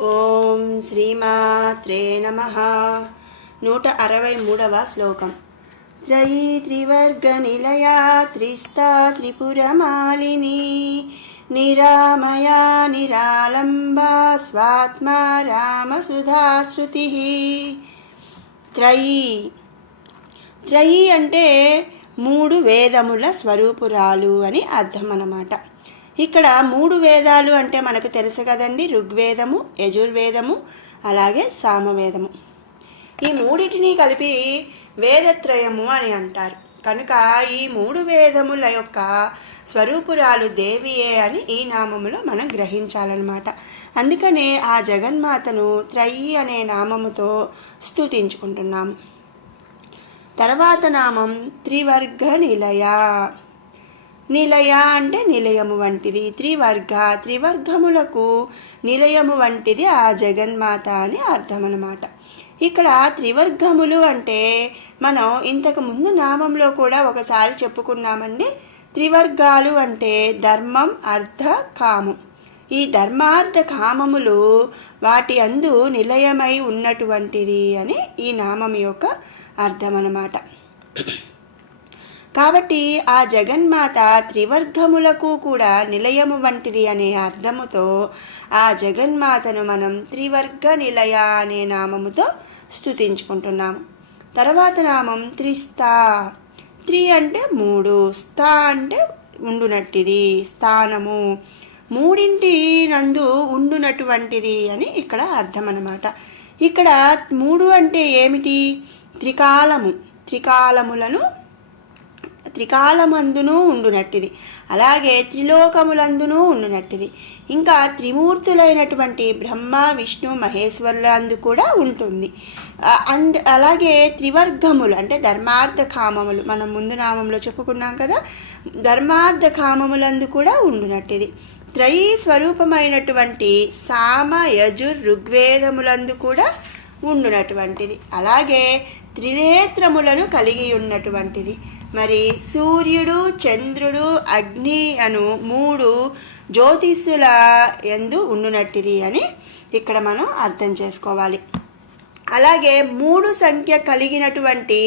ఓం శ్రీమాత్రే నమః. 163వ శ్లోకం. త్రయీ త్రివర్గ నిలయా త్రిస్తా త్రిపురమాలిని నిరామయా నిరాలంబా స్వాత్మా రామసుధాశ్రుతి. త్రయీ త్రయీ అంటే 3 వేదముల స్వరూపురాలు అని అర్థం అన్నమాట. ఇక్కడ 3 వేదాలు అంటే మనకు తెలుసు కదండి, ఋగ్వేదము, యజుర్వేదము, అలాగే సామవేదము. ఈ మూడిటిని కలిపి వేదత్రయము అని అంటారు. కనుక ఈ 3 వేదముల యొక్క స్వరూపురాలు దేవియే అని ఈ నామములో మనం గ్రహించాలన్నమాట. అందుకనే ఆ జగన్మాతను త్రయీ అనే నామముతో స్తుతించుకుంటున్నాము. తర్వాత నామం త్రివర్గ నిలయ. నిలయ అంటే నిలయము వంటిది. త్రివర్గములకు నిలయము వంటిది ఆ జగన్మాత అని అర్థం అన్నమాట. ఇక్కడ త్రివర్గములు అంటే మనం ఇంతకు ముందు నామంలో కూడా ఒకసారి చెప్పుకున్నామండి. త్రివర్గాలు అంటే ధర్మం, అర్థ, కామం. ఈ ధర్మార్థ కామములు వాటి అందు నిలయమై ఉన్నటువంటిది అని ఈ నామం యొక్క అర్థం అన్నమాట. కాబట్టి ఆ జగన్మాత త్రివర్గములకు కూడా నిలయము వంటిది అనే అర్థముతో ఆ జగన్మాతను మనం త్రివర్గ నిలయ అనే నామముతో స్తుతించుకుంటున్నాము. తర్వాత నామం త్రిస్థా. త్రి అంటే 3, స్థా అంటే ఉండునట్టిది, స్థానము, 3 నందు ఉండునటువంటిది అని ఇక్కడ అర్థం అన్నమాట. ఇక్కడ 3 అంటే ఏమిటి? త్రికాలమందును ఉండునట్టిది, అలాగే త్రిలోకములందునూ ఉండునట్టిది, ఇంకా త్రిమూర్తులైనటువంటి బ్రహ్మ, విష్ణు, మహేశ్వరులందు కూడా ఉంటుంది. అలాగే త్రివర్గములు అంటే ధర్మార్థ కామములు, మనం ముందు నామంలో చెప్పుకున్నాం కదా, ధర్మార్థ కామములందు కూడా ఉండునట్టిది. త్రయీ స్వరూపమైనటువంటి సామ, యజుర్, ఋగ్వేదములందు కూడా ఉండునటువంటిది, అలాగే త్రినేత్రములను కలిగి ఉన్నటువంటిది. మరి సూర్యుడు, చంద్రుడు, అగ్ని అను 3 జ్యోతిష్యుల యందు ఉండునట్టిది అని ఇక్కడ మనం అర్థం చేసుకోవాలి. అలాగే 3 సంఖ్య కలిగినటువంటి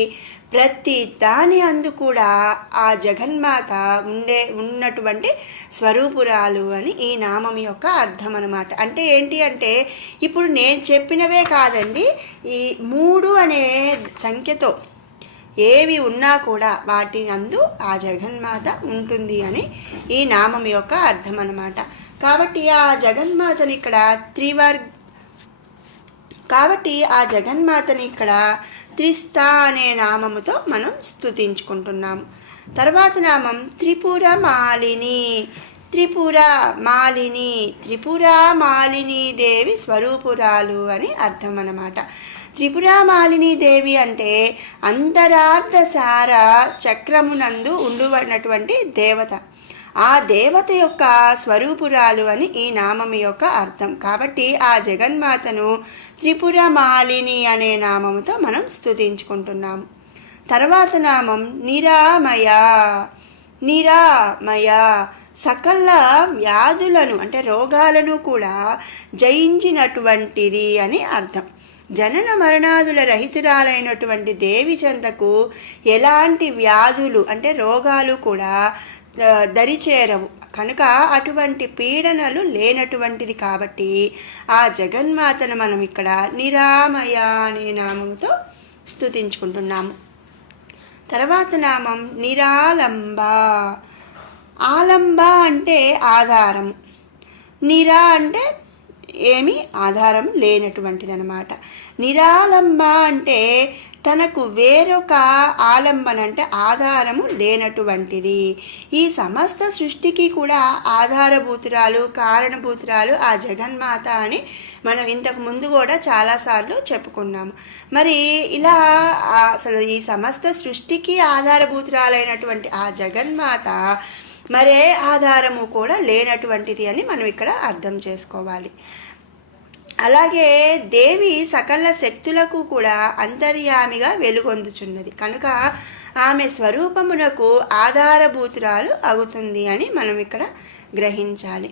ప్రతి దాని అందు కూడా ఆ జగన్మాత ఉన్నటువంటి స్వరూపురాలు అని ఈ నామం యొక్క అర్థం అన్నమాట. అంటే ఏంటి అంటే ఇప్పుడు నేను చెప్పినవే కాదండి, ఈ 3 అనే సంఖ్యతో ఏవి ఉన్నా కూడా వాటి నందు ఆ జగన్మాత ఉంటుంది అని ఈ నామం యొక్క అర్థం అన్నమాట. కాబట్టి ఆ జగన్మాతని ఇక్కడ త్రిస్థా అనే నామముతో మనం స్తుతించుకుంటున్నాము. తర్వాత నామం త్రిపురమాలిని. త్రిపురమాలిని దేవి స్వరూపురాలు అని అర్థం అన్నమాట. త్రిపురమాలిని దేవి అంటే అంతరార్థసార చక్రమునందు ఉండునటువంటి దేవత. ఆ దేవత యొక్క స్వరూపురాలు అని ఈ నామం యొక్క అర్థం. కాబట్టి ఆ జగన్మాతను త్రిపురమాలిని అనే నామముతో మనం స్తుతించుకుంటున్నాము. తర్వాత నామం నిరామయ. సకల వ్యాధులను అంటే రోగాలను కూడా జయించినటువంటిది అని అర్థం. జనన మరణాదుల రహితురాలైనటువంటి దేవి చెంతకు ఎలాంటి వ్యాధులు అంటే రోగాలు కూడా దరిచేరవు. కనుక అటువంటి పీడనలు లేనటువంటిది. కాబట్టి ఆ జగన్మాతను మనం ఇక్కడ నిరామయ అనే నామంతో స్తుతించుకుంటున్నాము. తర్వాత నామం నిరాలంబ. ఆలంబ అంటే ఆధారము, నిరా అంటే ఏమీ ఆధారం లేనటువంటిది అనమాట. నిరాలంబ అంటే తనకు వేరొక ఆలంబన అంటే ఆధారము లేనటువంటిది. ఈ సమస్త సృష్టికి కూడా ఆధారభూతురాలు, కారణభూతురాలు ఆ జగన్మాత అని మనం ఇంతకు ముందు కూడా చాలాసార్లు చెప్పుకున్నాము. మరి ఇలా అసలు ఈ సమస్త సృష్టికి ఆధారభూతురాలైనటువంటి ఆ జగన్మాత మరే ఆధారము కూడా లేనటువంటిది అని మనం ఇక్కడ అర్థం చేసుకోవాలి. అలాగే దేవి సకల శక్తులకు కూడా అంతర్యామిగా వెలుగొందుచున్నది. కనుక ఆమె స్వరూపమునకు ఆధారభూతురాలు అవుతుంది అని మనం ఇక్కడ గ్రహించాలి.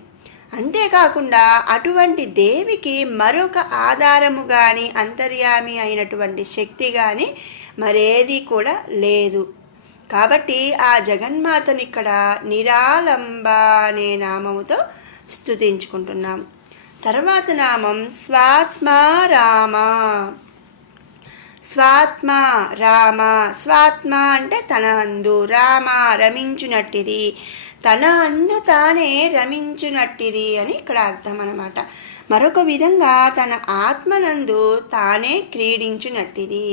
అంతేకాకుండా అటువంటి దేవికి మరొక ఆధారము కానీ అంతర్యామి అయినటువంటి శక్తి కానీ మరేది కూడా లేదు. కాబట్టి ఆ జగన్మాతని ఇక్కడ నిరాలంబ అనే నామముతో స్తుతించుకుంటున్నాం. తర్వాత నామం స్వాత్మా రామ. స్వాత్మ రామ, స్వాత్మ అంటే తన అందు, రామ రమించునట్టిది, తన అందు తానే రమించునట్టిది అని ఇక్కడ అర్థం అన్నమాట. మరొక విధంగా తన ఆత్మనందు తానే క్రీడించునట్టిది.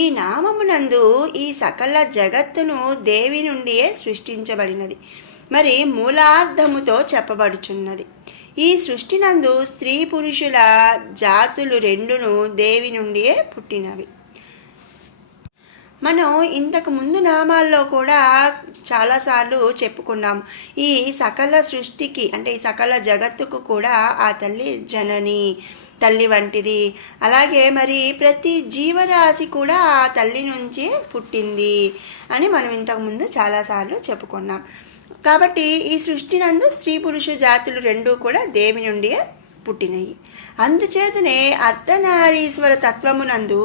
ఈ నామమునందు ఈ సకల జగత్తును దేవి నుండియే సృష్టించబడినది, మరి మూలార్థముతో చెప్పబడుచున్నది. ఈ సృష్టినందు స్త్రీ పురుషుల జాతులు రెండును దేవి నుండియే పుట్టినవి. మనం ఇంతకు ముందు నామాల్లో కూడా చాలాసార్లు చెప్పుకున్నాము. ఈ సకల సృష్టికి అంటే ఈ సకల జగత్తుకు కూడా ఆ తల్లి జనని, తల్లి వంటిది. అలాగే మరి ప్రతి జీవరాశి కూడా ఆ తల్లి నుంచే పుట్టింది అని మనం ఇంతకుముందు చాలాసార్లు చెప్పుకున్నాం. కాబట్టి ఈ సృష్టినందు స్త్రీ పురుష జాతులు రెండూ కూడా దేవి నుండి పుట్టినవి. అందుచేతనే అర్ధనారీశ్వర తత్వమునందు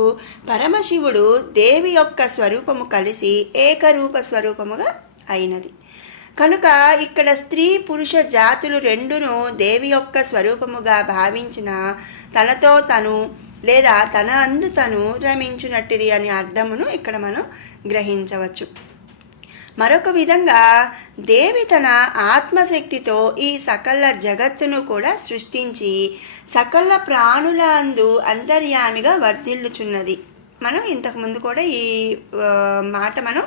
పరమశివుడు దేవి యొక్క స్వరూపము కలిసి ఏకరూప స్వరూపముగా అయినది. కనుక ఇక్కడ స్త్రీ పురుష జాతులు రెండును దేవి యొక్క స్వరూపముగా భావించిన తనతో తను లేదా తన అందు తను రమించునట్టిది అనే అర్థమును ఇక్కడ మనం గ్రహించవచ్చు. మరొక విధంగా దేవి తన ఆత్మశక్తితో ఈ సకల జగత్తును కూడా సృష్టించి సకల ప్రాణుల అందు అంతర్యామిగా వర్ధిల్లుచున్నది. మనం ఇంతకుముందు కూడా ఈ మాట మనం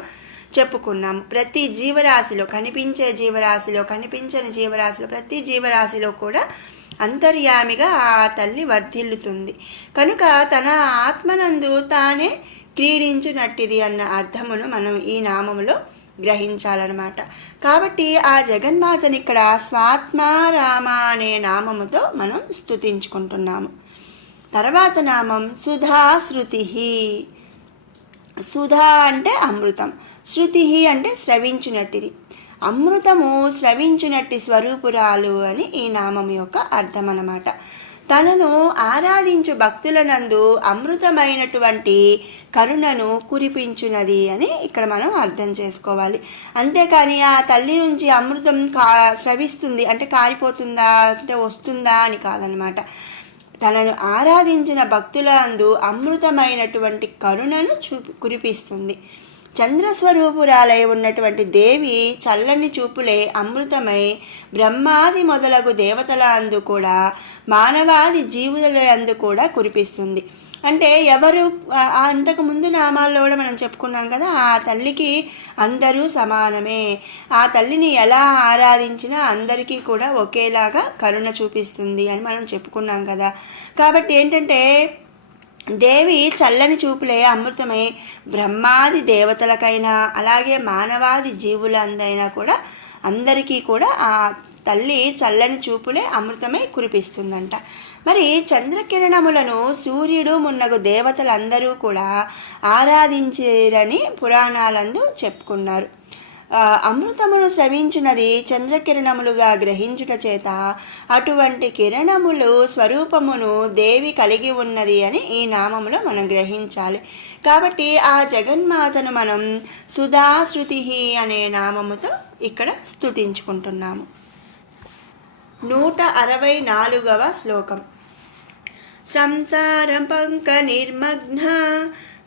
చెప్పుకున్నాము. ప్రతి జీవరాశిలో, కనిపించే జీవరాశిలో, కనిపించని జీవరాశిలో, ప్రతి జీవరాశిలో కూడా అంతర్యామిగా ఆ తల్లి వర్ధిల్లుతుంది. కనుక తన ఆత్మనందు తానే క్రీడించునట్టిది అన్న అర్థమును మనం ఈ నామములో గ్రహించాలన్నమాట. కాబట్టి ఆ జగన్మాతని ఇక్కడ స్వాత్మారామ అనే నామముతో మనం స్తుతించుకుంటున్నాము. తర్వాత నామం సుధాశ్రుతి. సుధా అంటే అమృతం, శృతి అంటే స్రవించునట్టిది, అమృతము స్రవించునట్టి స్వరూపురాలు అని ఈ నామం యొక్క అర్థం అన్నమాట. తనను ఆరాధించు భక్తులనందు అమృతమైనటువంటి కరుణను కురిపించునది అని ఇక్కడ మనం అర్థం చేసుకోవాలి. అంతేకాని ఆ తల్లి నుంచి అమృతం స్రవిస్తుంది అంటే కారిపోతుందా అంటే వస్తుందా అని కాదనమాట. తనను ఆరాధించిన భక్తులందు అమృతమైనటువంటి కరుణను కురిపిస్తుంది. చంద్రస్వరూపురాలై ఉన్నటువంటి దేవి చల్లని చూపులే అమృతమై బ్రహ్మాది మొదలగు దేవతల అందు కూడా మానవాది జీవుల అందు కూడా కురిపిస్తుంది. అంటే ఎవరు అంతకు ముందు నామాల్లో కూడా మనం చెప్పుకున్నాం కదా, ఆ తల్లికి అందరూ సమానమే, ఆ తల్లిని ఎలా ఆరాధించినా అందరికీ కూడా ఒకేలాగా కరుణ చూపిస్తుంది అని మనం చెప్పుకున్నాం కదా. కాబట్టి ఏంటంటే దేవి చల్లని చూపులే అమృతమై బ్రహ్మాది దేవతలకైనా అలాగే మానవాది జీవులందైనా కూడా అందరికీ కూడా ఆ తల్లి చల్లని చూపులే అమృతమై కురిపిస్తుందంట. మరి చంద్రకిరణములను సూర్యుడు మున్నగు దేవతలందరూ కూడా ఆరాధించారని పురాణాలందు చెప్పుకున్నారు. అమృతమును స్రవించున్నది చంద్రకిరణములుగా గ్రహించుట చేత అటువంటి కిరణములు స్వరూపమును దేవి కలిగి ఉన్నది అని ఈ నామములో మనం గ్రహించాలి. కాబట్టి ఆ జగన్మాతను మనం సుధాశ్రుతి అనే నామముతో ఇక్కడ స్తుతించుకుంటున్నాము. 164వ శ్లోకం. సంసారం పంక నిర్మగ్న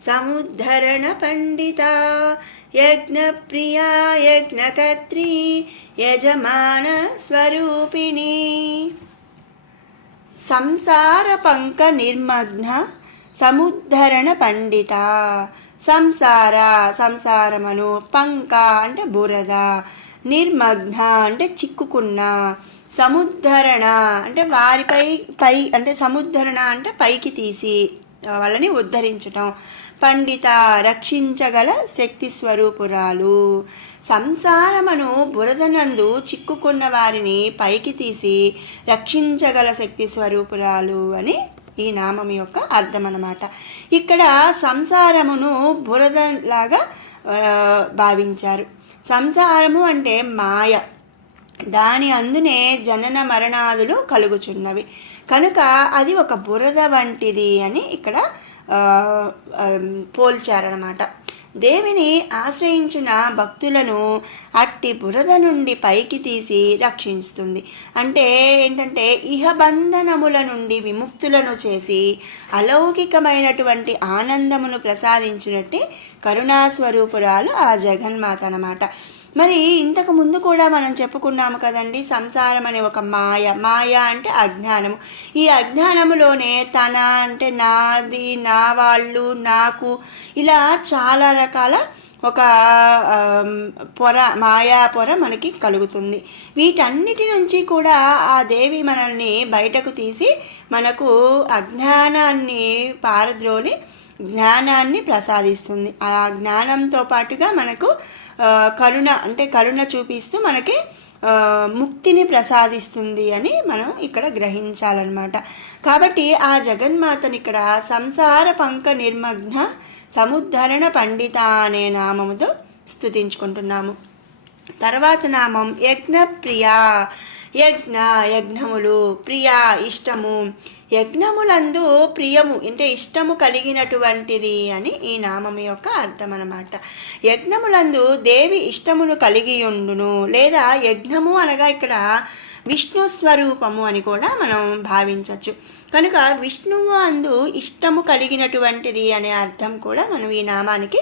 సముద్ధరణ పండిత యజ్ఞప్రియా యజ్ఞకర్త్రీ యజమాన స్వరూపిణి. సంసార పంక నిర్మగ్న సముద్ధరణ పండిత. సంసారమను, పంక అంటే బురద, నిర్మగ్న అంటే చిక్కుకున్న, సముద్ధరణ అంటే వారిపై అంటే సముద్ధరణ అంటే పైకి తీసి వాళ్ళని ఉద్ధరించటం, పండిత రక్షించగల శక్తి స్వరూపురాలు. సంసారమును బురదనందు చిక్కుకున్న వారిని పైకి తీసి రక్షించగల శక్తి స్వరూపురాలు అని ఈ నామం యొక్క అర్థం అన్నమాట. ఇక్కడ సంసారమును బురదలాగా భావించారు. సంసారము అంటే మాయ, దాని అందునే జనన మరణాదులు కలుగుచున్నవి. కనుక అది ఒక బురద వంటిది అని ఇక్కడ పోల్చారనమాట. దేవిని ఆశ్రయించిన భక్తులను అట్టి బురద నుండి పైకి తీసి రక్షిస్తుంది. అంటే ఏంటంటే ఇహబంధనముల నుండి విముక్తులను చేసి అలౌకికమైనటువంటి ఆనందమును ప్రసాదించినట్టు కరుణాస్వరూపురాలు ఆ జగన్మాత అన్నమాట. మరి ఇంతకు ముందు కూడా మనం చెప్పుకున్నాము కదండి, సంసారం అనే ఒక మాయ అంటే అజ్ఞానము. ఈ అజ్ఞానములోనే తన అంటే నాది, నా వాళ్ళు, నాకు, ఇలా చాలా రకాల ఒక మాయా పొర మనకి కలుగుతుంది. వీటన్నిటి నుంచి కూడా ఆ దేవి మనల్ని బయటకు తీసి మనకు అజ్ఞానాన్ని పారద్రోలి జ్ఞానాన్ని ప్రసాదిస్తుంది. ఆ జ్ఞానంతో పాటుగా మనకు కరుణ చూపిస్తూ మనకి ముక్తిని ప్రసాదిస్తుంది అని మనం ఇక్కడ గ్రహించాలన్నమాట. కాబట్టి ఆ జగన్మాతని ఇక్కడ సంసార పంక నిర్మగ్న సముద్ధరణ పండిత అనే నామముతో స్తుతించుకుంటున్నాము. తర్వాత నామం యజ్ఞప్రియ. యజ్ఞములు, ప్రియ ఇష్టము, యజ్ఞములందు ప్రియము అంటే ఇష్టము కలిగినటువంటిది అని ఈ నామం యొక్క అర్థం అన్నమాట. యజ్ఞములందు దేవి ఇష్టమును కలిగి ఉండును, లేదా యజ్ఞము అనగా ఇక్కడ విష్ణు స్వరూపము అని కూడా మనం భావించవచ్చు. కనుక విష్ణువు అందు ఇష్టము కలిగినటువంటిది అనే అర్థం కూడా మనం ఈ నామానికి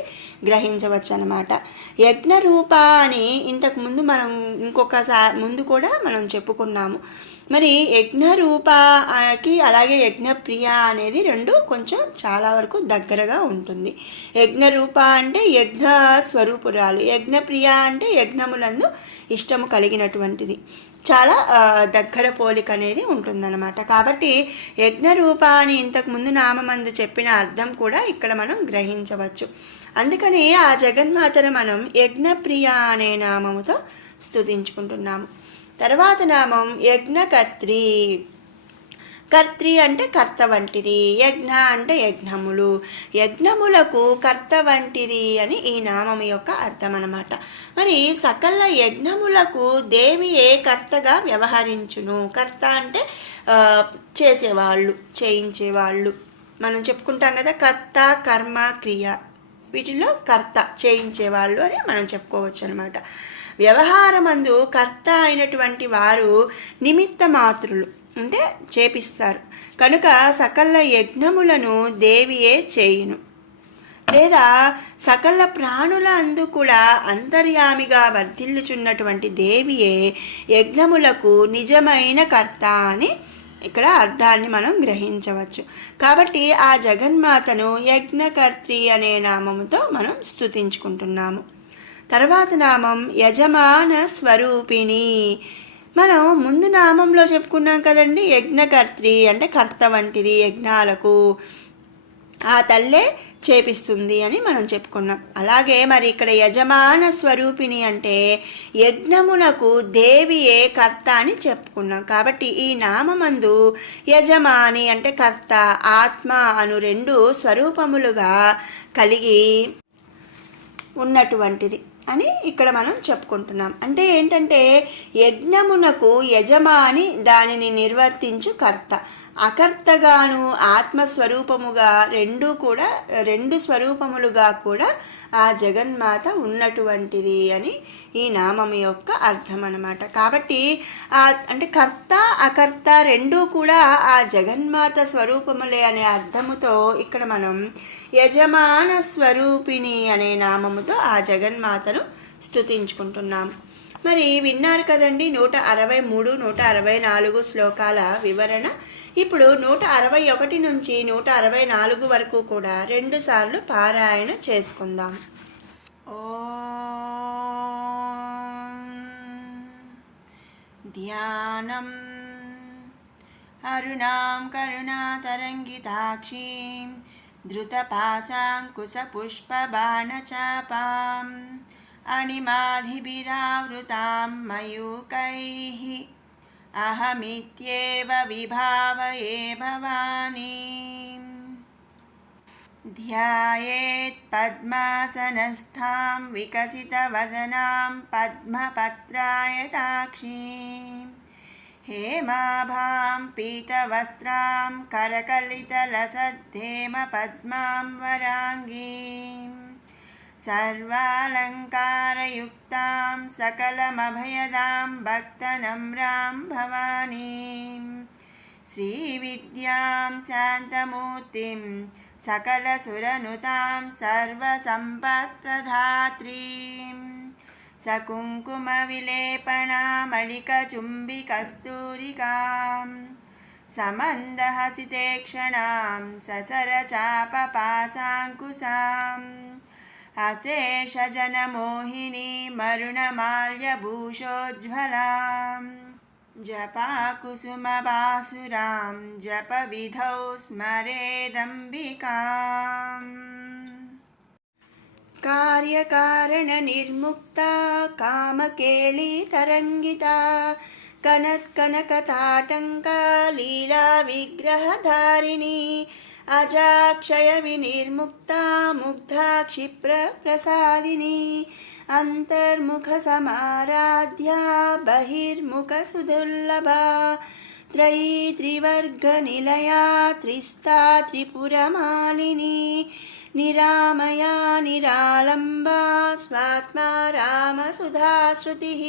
గ్రహించవచ్చు అన్నమాట. యజ్ఞరూప అని ఇంతకుముందు మనం ముందు కూడా మనం చెప్పుకున్నాము. మరి యజ్ఞరూపకి అలాగే యజ్ఞప్రియ అనేది రెండు కొంచెం చాలా వరకు దగ్గరగా ఉంటుంది. యజ్ఞరూప అంటే యజ్ఞ స్వరూపురాలు, యజ్ఞప్రియ అంటే యజ్ఞములందు ఇష్టము కలిగినటువంటిది. చాలా దగ్గర పోలిక అనేది ఉంటుందన్నమాట. కాబట్టి యజ్ఞరూప అని ఇంతకుముందు నామందు చెప్పిన అర్థం కూడా ఇక్కడ మనం గ్రహించవచ్చు. అందుకని ఆ జగన్మాతను మనం యజ్ఞప్రియ అనే నామముతో స్తుతించుకుంటున్నాము. తర్వాత నామం యజ్ఞకర్త్రి. కర్త్రి అంటే కర్త వంటిది, యజ్ఞ అంటే యజ్ఞములు, యజ్ఞములకు కర్త వంటిది అని ఈ నామం యొక్క అర్థం అన్నమాట. మరి సకల యజ్ఞములకు దేవి ఏ కర్తగా వ్యవహరించును. కర్త అంటే చేసేవాళ్ళు, చేయించేవాళ్ళు. మనం చెప్పుకుంటాం కదా, కర్త కర్మ క్రియ, వీటిలో కర్త చేయించేవాళ్ళు అని మనం చెప్పుకోవచ్చు అనమాట. వ్యవహారమందు కర్త అయినటువంటి వారు నిమిత్త మాత్రులు అంటే చేపిస్తారు. కనుక సకల యజ్ఞములను దేవియే చేయును, లేదా సకల ప్రాణుల అందు కూడా అంతర్యామిగా వర్ధిల్లుచున్నటువంటి దేవియే యజ్ఞములకు నిజమైన కర్త అని ఇక్కడ అర్థాన్ని మనం గ్రహించవచ్చు. కాబట్టి ఆ జగన్మాతను యజ్ఞకర్త్రి అనే నామముతో మనం స్తుతించుకుంటున్నాము. తర్వాత నామం యజమాన స్వరూపిణి. మనం ముందు నామంలో చెప్పుకున్నాం కదండి, యజ్ఞకర్త్రి అంటే కర్త వంటిది, యజ్ఞాలకు ఆ తల్లే చేపిస్తుంది అని మనం చెప్పుకున్నాం. అలాగే మరి ఇక్కడ యజమాన స్వరూపిణి అంటే యజ్ఞమునకు దేవియే కర్త అని చెప్పుకున్నాం. కాబట్టి ఈ నామందు యజమాని అంటే కర్త, ఆత్మ అను రెండు స్వరూపములుగా కలిగి ఉన్నటువంటిది అని ఇక్కడ మనం చెప్పుకుంటున్నాం. అంటే ఏంటంటే యజ్ఞమునకు యజమాని దానిని నిర్వర్తించు కర్త, అకర్తగాను ఆత్మస్వరూపముగా రెండు స్వరూపములుగా కూడా ఆ జగన్మాత ఉన్నటువంటిది అని ఈ నామం యొక్క అర్థం అన్నమాట. కాబట్టి అంటే కర్త అకర్త రెండూ కూడా ఆ జగన్మాత స్వరూపములే అనే అర్థముతో ఇక్కడ మనం యజమాన స్వరూపిణి అనే నామముతో ఆ జగన్మాతను స్తుతించుకుంటున్నాము. మరి విన్నారు కదండి 163, 164 శ్లోకాల వివరణ. ఇప్పుడు 161 నుంచి 164 వరకు కూడా 2 సార్లు పారాయణ చేసుకుందాం. ధ్యానం అరుణాం కరుణాతరంగితాక్షీం ధృతపాశాంకుశపుష్పబాణచాపాం అణిమాధిభిరావృతాం మయూకైః అహమిత్యేవ విభావయే భవానీ. ध्यायेत् पद्मासनस्थां विकसितवदनां पद्मपत्रायताक्षीं हेमाभां पीतवस्त्रां करकलितलसद्धेमपद्मां वराङ्गीं सर्वालङ्कारयुक्तां सकलमभयदां भक्तनम्रां भवानीं श्रीविद्यां शान्तमूर्तिं सकलसुरनुतां सर्वसम्पत्प्रदात्रीं सकुङ्कुमविलेपनामलिकचुम्बिकस्तूरिकां समन्दहसितेक्षणां ससरचापपाशाङ्कुशाम् अशेषजनमोहिनी मरुणमाल्यभूषोज्ज्वलां जपाकुसुमबासुरां जपविधौ स्मरेदम्बिकाम् कार्यकारणनिर्मुक्ता कामकेळीतरङ्गिता कनत्कनकताटङ्का लीलाविग्रहधारिणी अजाक्षयविनिर्मुक्ता मुग्धा क्षिप्रप्रसादिनी अन्तर्मुखसमाराध्या बहिर्मुखसुदुर्लभा त्रयी त्रिवर्गनिलया त्रिस्ता त्रिपुरमालिनी निरामया निरालम्बा स्वात्मा रामसुधाश्रुतिः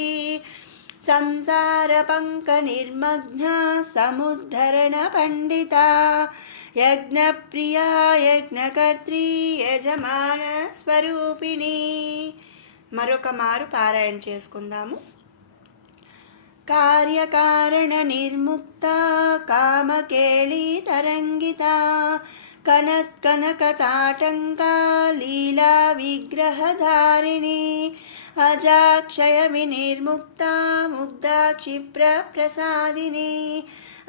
संसारपङ्कनिर्मग्ना समुद्धरणपण्डिता यज्ञप्रिया यज्ञकर्त्री యజమానస్వరూపిణి. మరొక మారు పారాయణ చేసుకుందాము. కార్యకారణ నిర్ముక్త కామకేళీతరంగిత కనత్కనకతాటంకా లీలా విగ్రహధారిణి అజాక్షయ వినిర్ముక్త ముగ్ధా క్షిప్రప్రసాదిని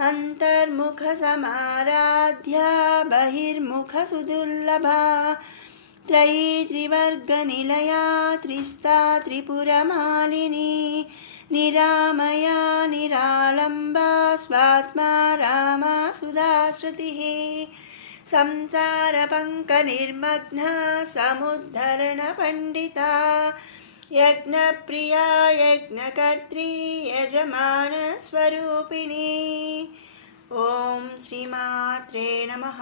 अंतर्मुखसमाराध्या बहिर्मुखसुदुर्लभा त्रयी त्रिवर्गनिलया त्रिस्ता त्रिपुरमालिनी निरामया निरालम्बा स्वात्मा रामा सुधाश्रुतिः संसारपङ्कनिर्मग्ना समुद्धरणपण्डिता यज्ञप्रिया यज्ञकर्त्री यजमानस्वरूपिणी. ओम श्रीमात्रे नमः.